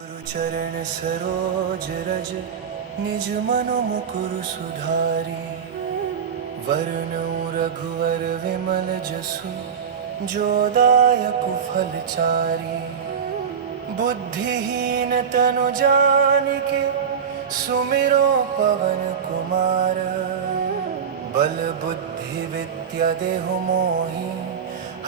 चरण सरोज रज निज मनु मुकुरु सुधारी। वरनौ रघुवर विमल जसु जो दायकु फलचारी। बुद्धिहीन तनु जानिके सुमिरो पवन कुमार। बल बुद्धि विद्या देहु मोहि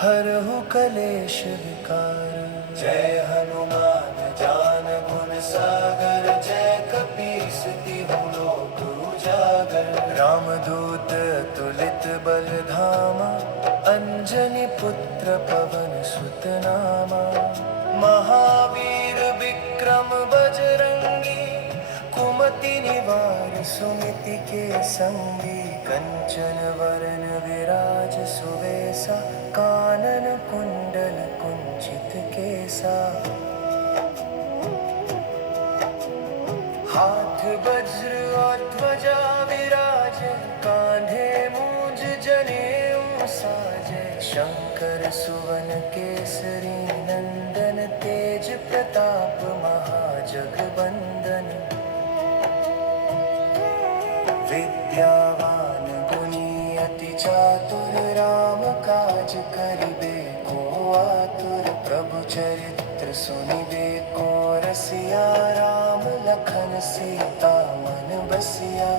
हरहु कलेश विकार। जय हनुमान ज्ञान गुण सागर जय कपीस तिहु लोक उजागर। रामदूत तुलित बल धामा अंजनी पुत्र पवन सुत नामा। महावीर विक्रम बजरंगी कुमति निवार सुमति के संगी। कंचन वरन विराज सुवेसा कानन कुंडल कुंचित केसा। हाथ वज्र और ध्वजा विराजे कांधे मूंज जनेऊ साजे। शंकर सुवन केसरी नंदन तेज प्रताप महाजगवंदन। विद्यावान गुणी अति चातुर राम काज करिबे को आतुर। प्रभु चरित्र सुनिबे को रसिया राम लखन सीता मन बसिया।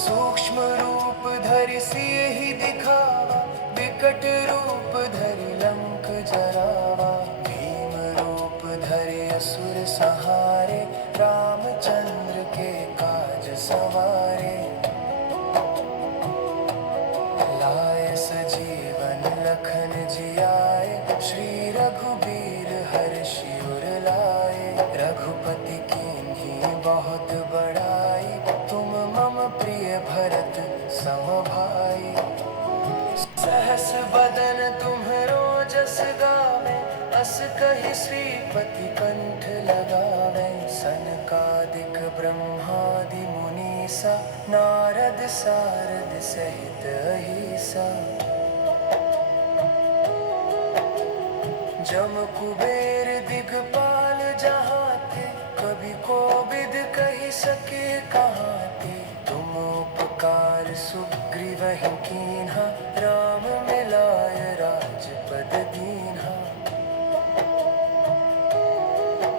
सूक्ष्म रूप धरि सियहि दिखावा विकट रूप धरि लंक जरावा। भीम रूप धरि असुर सहारे रामचंद्र के काज सवारे। लाए सजीवन लखन जियाए श्री रघुबीर हर्षि उर लाए। रघुपति कीन्ही बहुत बड़ाई तुम मम प्रिय भरत सम भाई। सहस बदन तुम्हरो जस गावे अस कहि श्रीपति कंठ लगावे। सनकादिक ब्रह्मादि मुनीसा नारद सारद सहित अहिसा। जम कुबेर दिगपाल जहाते कभी कोविद कहि सके कहाते। तुम उपकार सुग्रीवहि कीन्हा राम मिलाय राजपद दीन्हा।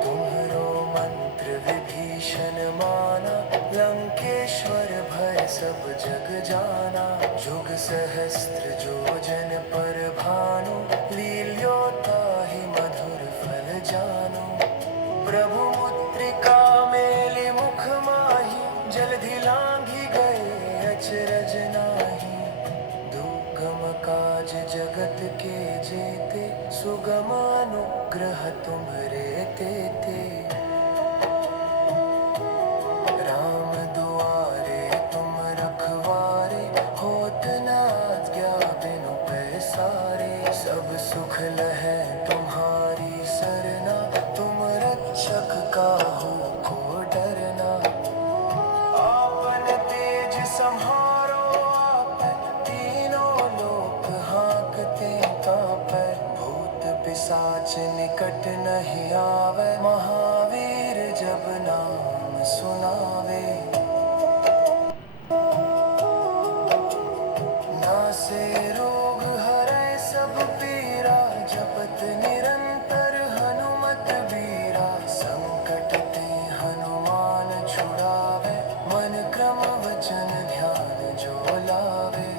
तुम्हरो मंत्र विभीषण माना लंकेश्वर भय सब जग जाना। जुग सहस्त्र जो जन पर भानु लील्योताहि मधुर फल जानु। प्रभु मुद्रिका मेलि मुख माहि जलधि लांघि गए अचरज नाही। दुर्गम काज जगत के जेते सुगम अनुग्रह तुम्हरे तेते। राम दुआरे तुम रखवारे होत न आज्ञा बिनु पैसारे। सब सुख लहै तुम्हारी सरना तुम रक्षक काहू को डरना। आपन तेज सम्हारो आप तीनों लोक हांकते कांपै। भूत पिशाच निकट नहीं आवे महावीर जब नाम सुनावे। नासे रोग हरै सब पीरा जपत निरंतर हनुमत बीरा। संकट ते हनुमान छुड़ावे मन क्रम वचन ध्यान जो लावे।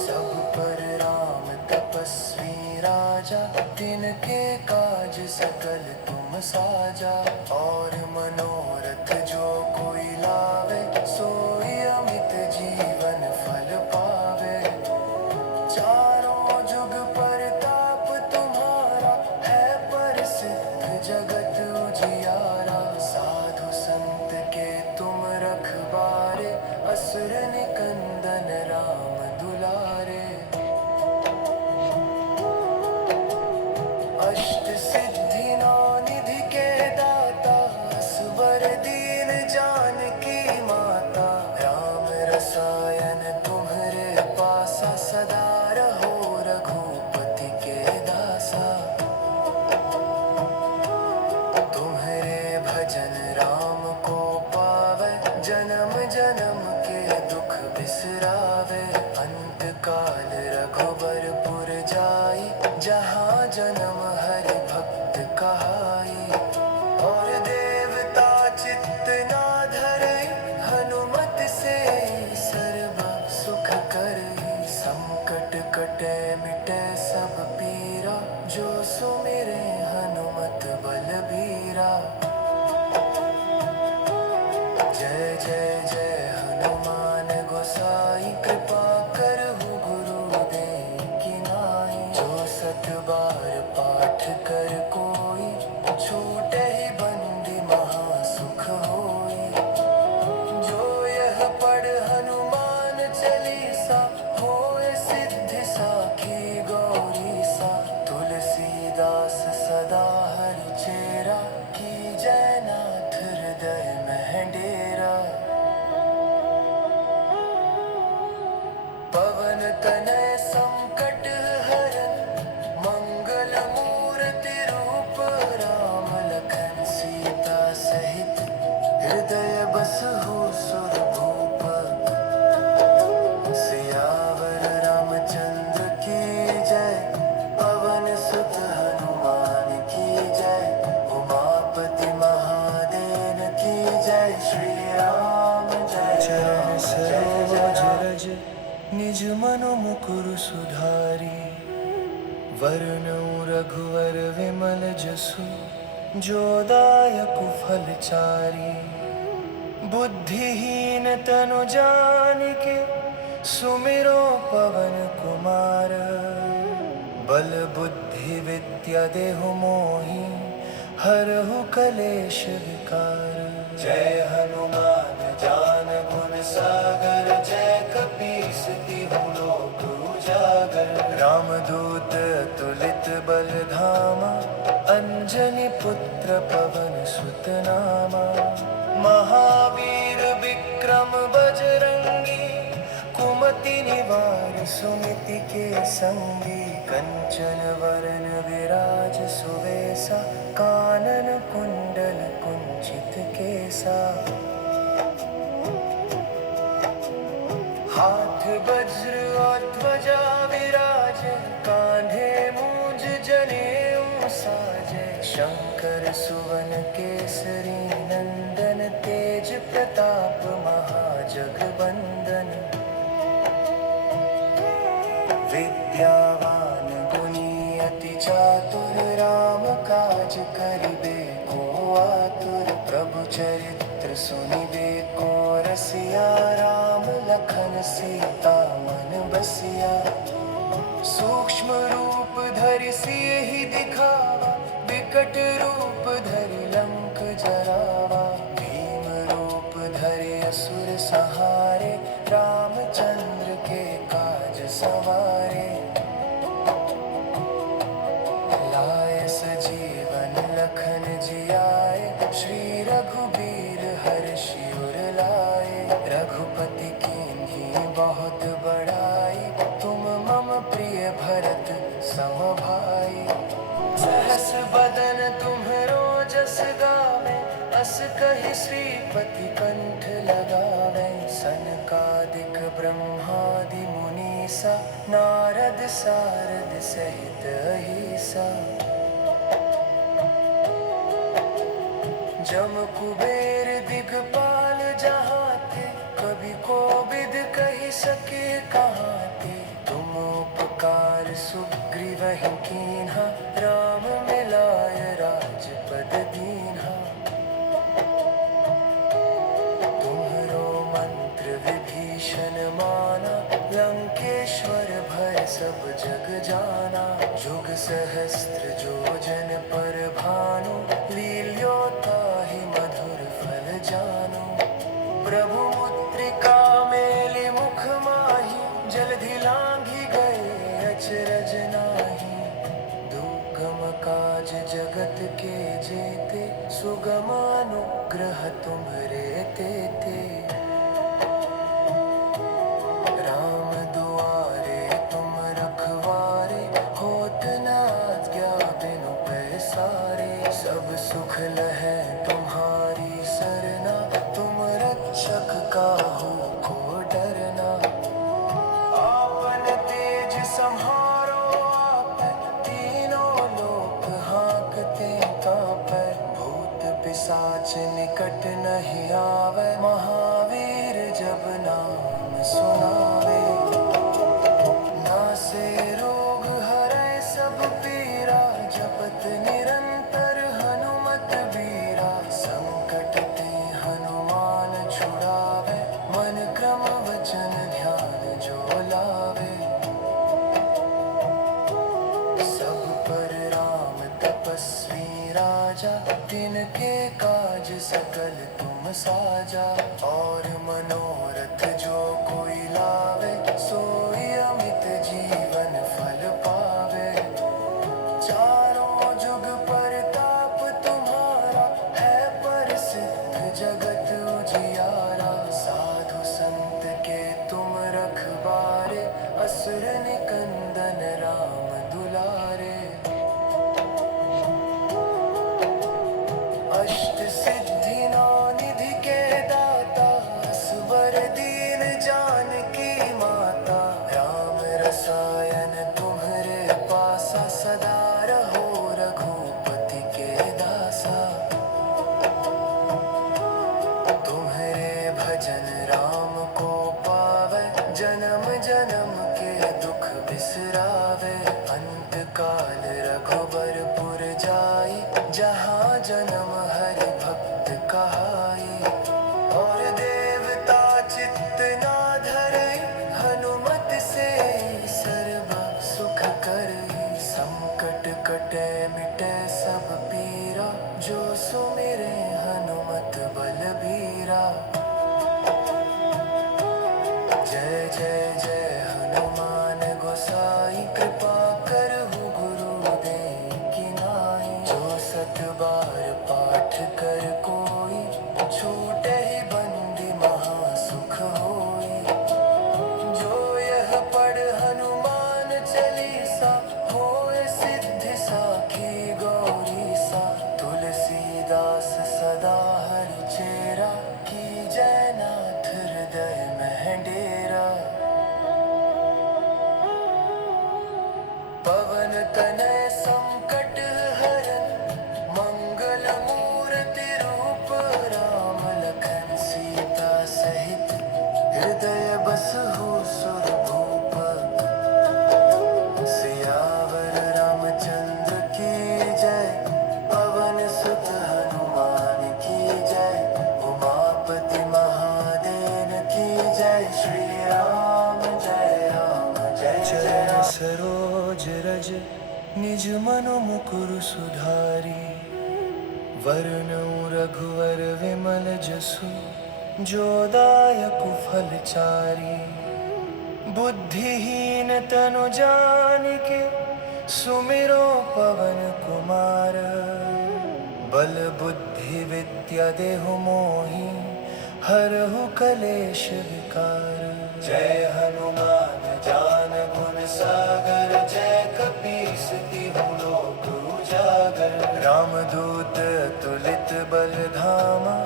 सब पर राम तपस्वी राजा तिनके काज सकल तुम साजा। और मनोरथ जो कोई लावे सोई अमित जीवन फल पावे। चारों जुग परताप तुम्हारा है प्रसिद्ध जगत उजियारा। साधु संत के तुम रखवारे असुर निकंदन राम दुलारे। अष्ट सिद्धि नौ निधि के दाता असबर दीन जानकी माता। राम रसायन तुम्हरे पासा सदा रहो रघुपति के दासा। कहाई। और देवता चित्त ना धरे, हनुमत से सर्व सुख करई। संकट कटे मिटे सब पीरा, जो सुमिरे हनुमत बलबीरा। जय जय जय हनुमान गोसाई, कृपा करहु गुरुदेव की नाई। जो सत बार पाठ कर कोई, छूटे ही बंदी महासुख होई। जो यह पढ़ हनुमान चालीसा, होए सिद्धि साखी गौरी सा। तुलसीदास सदा हरिचेरा, की जय नाथ हृदय में डेरा। पवन तनय संकट हरन, मंगल मूर्ति रूप। राम लखन सीता सहित, हृदय बसहु सुरभूप। सियावर रामचंद्र की जय, पवन सुत हनुमान की जय। उमापति महादेव की जय, श्री राम जय चरण सरोज रज, निज मनु मुकुर सुधारी। वरनउ रघुवर विमल जसु, जो दायक फलचारी। बुद्धिहीन तनु जानिके, सुमिरो पवन कुमार। बल बुद्धि विद्या देहु मोहि, हरहु कलेश विकार। जय हनुमान ज्ञान गुण सागर, जय कपीस तिहु लोक उजागर। रामदूत अतुलित बल धामा, अंजनी पुत्र पवन सुत नामा। महावीर विक्रम बजरंगी, कुमति निवार सुमति के संगी। कंचन वरन विराज सुवेसा, कानन कुंडल कुंचित केसा। हाथ वज्र और ध्वजा विराजे, कांधे मूंज जनेऊ साजे। शंकर सुवन केसरी नंदन, तेज प्रताप महाजगवंदन। विद्यावान गुणी अति चातुर, राम काज करिबे को आतुर। प्रभु चरित्र सुनिबे को रसिया, राम लखन सीता मन बसिया। सूक्ष्म रूप धरि सियहि दिखावा, विकट रूप धरि लंक जरावा। भीम रूप धरि असुर सहारे, रामचंद्र के काज सवारे। लाए सजीवन लखन जियाए, श्री रघुबीर हर्षि उर लाए। रघुपति कीन्ही बहुत बड़ाई, तुम मम प्रिय भरत सम भाई। सहस बदन तुम्हरो जस गावे, अस कहि श्रीपति कंठ लगावे। सनकादिक ब्रह्मादि मुनीसा, नारद सारद सहित अहिसा। जम कुबेर दिगपाल जहाते, कभी कोविद कहि सके कहाते। तुम उपकार सुग्रीवहि कीन्हा, राम मिलाय राजपद दीन्हा। तुम्हरो मंत्र विभीषण माना, लंकेश्वर भय सब जग जाना। जुग सहस्त्र जो जन पर भानु, लील्योताहि मधुर फल जानु। प्रभु मुद्रिका मेलि मुख माहि, जलधि लांघि गए अचरज नाही। दुर्गम काज जगत के जेते, सुगम अनुग्रह तुम्हरे तेते। राम दुआरे तुम रखवारे, होत न आज्ञा बिनु पैसारे। सब सुख लहै तुम्हारी सरना, तुम रक्षक काहू को डरना। आपन तेज सम्हारो आप, तीनों लोक हाँकते सोच निकट नहीं आवे, महावीर जब नाम सुनावे। नासे रोग हरै सब पीरा, जपत निरंतर हनुमत बीरा। संकट ते हनुमान छुड़ावे, मन क्रम वचन ध्यान जो लावे। सब पर राम तपस्वी राजा, तिनके काज सकल तुम साजा। और मनोरथ जो कोई लावे, सोई अमित जीवन फल पावे। चारों जुग परताप तुम्हारा, है प्रसिद्ध जगत उजियारा। साधु संत के तुम रखवारे, असुर निकंदन राम दुलारे। अष्ट सिद्धि नौ निधि के दाता, असबर दीन जानकी माता। राम रसायन तुम्हरे पासा, सदा रहो रघुपति के दासा। तुम्हरे भजन राम को पावे, जन्म जन्म के दुख बिसरावे। अंत काल रघुबरपुर जाई, जहाँ जन्म हरि भक्त कहाई। और देवता चित्त ना धरई, हनुमत से सर्व सुख करई। संकट कटे मिटे सब पीरा, जो सुमिरे हनुमत बलबीरा। जय जय जय हनुमान गोसाई, कृपा करहु गुरुदेव की नाई। जो सत बार पाठ कर कोई, छूटे ही बंदी महासुख होई। जो यह पढ़ हनुमान चालीसा, होए सिद्धि साखी गौरीसा। तुलसीदास सदा हरिचेरा, की जय नाथ हृदय में डेरा। पवन तनय संकट हरन, मंगल मूर्ति रूप। राम लखन सीता सहित, हृदय बसहु सुरभूप। सियावर रामचंद्र की जय, पवन सुत हनुमान की जय। उमापति महादेव की जय, श्री राम जय राम जय जय। चरण सरोज रज, निज मनु मुकुर सुधारी। वरनौ रघुवर विमल जसु, जो दायक फलचारी। बुद्धिहीन तनु जानिके, सुमिरो पवन कुमार। बल बुद्धि विद्या देहु मोहि, हरहु कलेश विकार। जय हनुमान ज्ञान गुण सागर, जय कपीस तिहु लोक उजागर। रामदूत अतुलित बल धामा,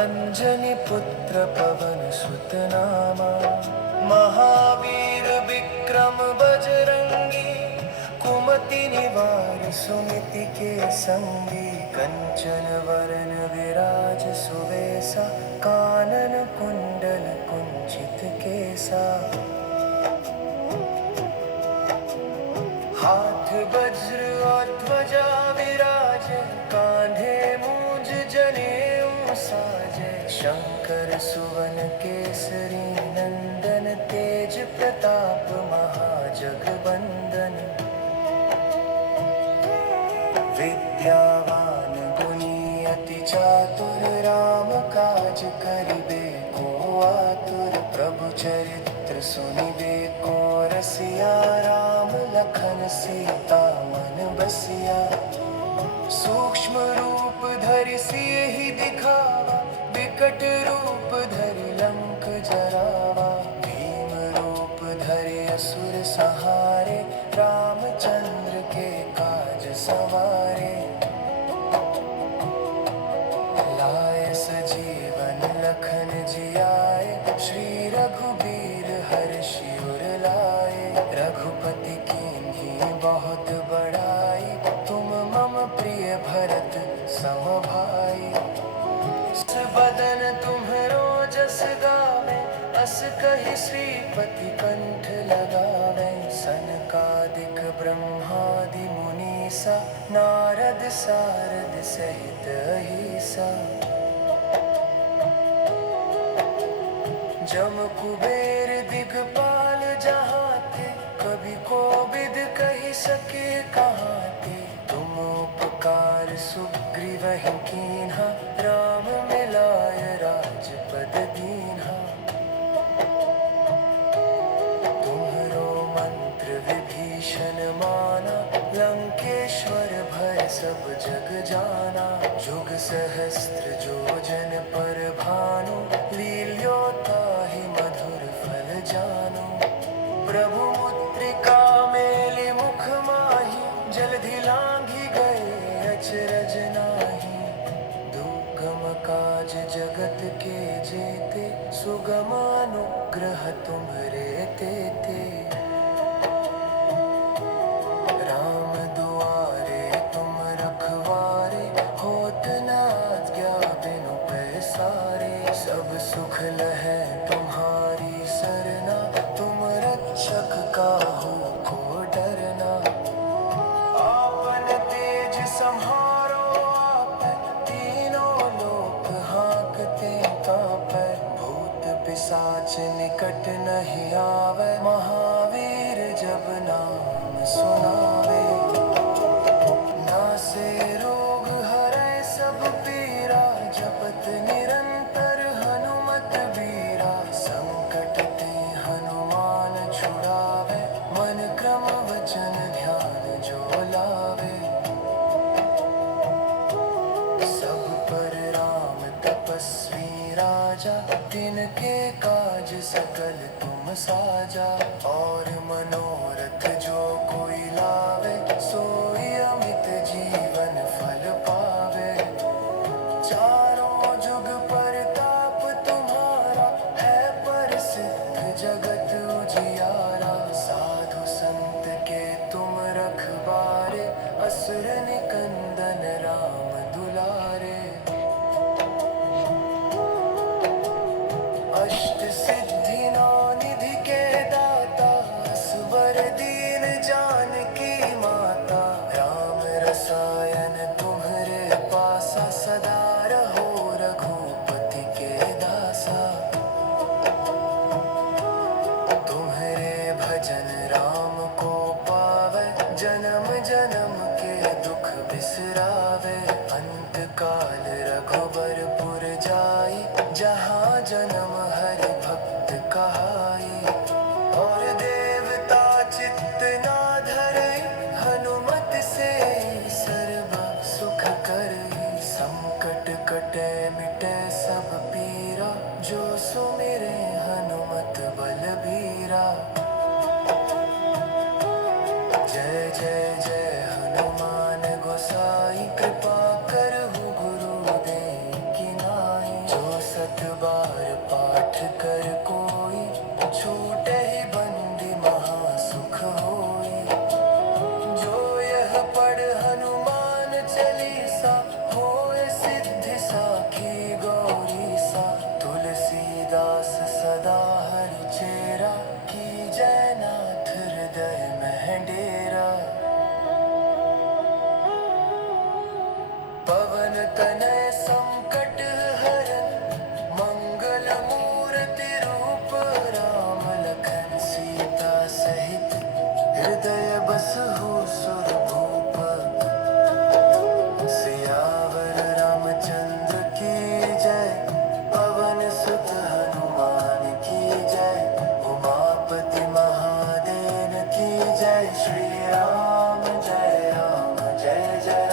अंजनी पुत्र पवन सुत नामा। महावीर विक्रम बजरंगी, कुमति निवार सुमति के संगी। कंचन वरन विराज सुवेसा, कानन कुंडल कुंचित केसा। हाथ वज्र और ध्वजा विराज, कांधे मूंज जनेऊ साजे। शंकर सुवन केसरी नंदन, तेज प्रताप महाजगवंदन। विद्यावान गुणी अति चातुर, राम काज करिबे को आतुर। प्रभु चरित्र सुनिबे को रसिया, राम लखन सीता मन बसिया। सूक्ष्म रूप धरि सियहि दिखावा, विकट रूप धरि लंक जरावा। भीम रूप धरि असुर सहारे, रामचंद्र के काज सवारे। लाय सजीवन लखन जियाए, श्री रघुबीर हर्षि उर लाए। रघुपति कीन्ही बहुत बड़ाई, तुम मम प्रिय भरत सम भाई। कहि श्रीपति कंठ लगावे, सनकादिक ब्रह्मादि मुनीसा, नारद सारद सहित अहिसा। जम कुबेर दिगपाल जहाँ थे, कभी कोविद कही सके कहाँ थे। तुम उपकार सुग्रीव कीन्हा, राम मिलाय राजपद दीन्हा। तुम्हरो मंत्र विभीषण माना, लंकेश्वर भय सब जग जाना। जुग सहस्त्र जो जन पर भानु, लील्योता ही मधुर फल जानु। प्रभु मुद्रिका मेलि मुख माहि, जलधि लांघि गए अचरज नाही। दुर्गम काज जगत के जेते, सुगम अनुग्रह तुम्हरे तेते। राम दुआरे तुम रखवारे, होत न आज्ञा बिनु पैसारे। सब सुख लहै तुम्हारी सरना, तुम रक्षक काहू को डरना। आपन तेज सम्हारो आपै, तीनों लोक हांकते कांपै। भूत पिशाच निकट नहीं आवे, महावीर जब नाम सुनावे। नासे रोग हरै सब पीरा, जपत निरंतर हनुमत बीरा। संकट ते हनुमान छुड़ावे, मन क्रम वचन ध्यान जो लावे। सब पर राम तपस्वी राजा, तिनके काज सकल तुम साजा। और मनोरथ जो कोई लावे, सोई अमित जीवन फल पावे। चारों जुग परताप तुम्हारा, है प्रसिद्ध जगत उजियारा। साधु संत के तुम रखवारे, असुर निकंदन राम दुलारे। अष्ट सिद्धि नौ निधि के दाता, असबर दीन जानकी माता। राम रसायन तुम्हरे पासा, सदा रहो रघुपति के दासा। तुम्हरे भजन राम को पावे, जन्म जन्म के दुख बिसरावे। अंत काल रघुबरपुर जाई, जहाँ जन्म हरि भक्त कहाई। और देवता चित्त ना धरई, हनुमत से सर्व सुख करई। संकट कटे मिटे सब पीरा, जो सुमिरे हनुमत बलबीरा। जय जय जय हनुमान गोसाई, कृपा करहु गुरुदेव की नाई। जो सत बार पाठ कर कोई, छूटे ही बंदी महासुख होई। जो यह पढ़ हनुमान चालीसा, होए सिद्धि साखी गौरीसा। तुलसीदास सदा हरिचेरा, की जय नाथ हृदय में डेरा।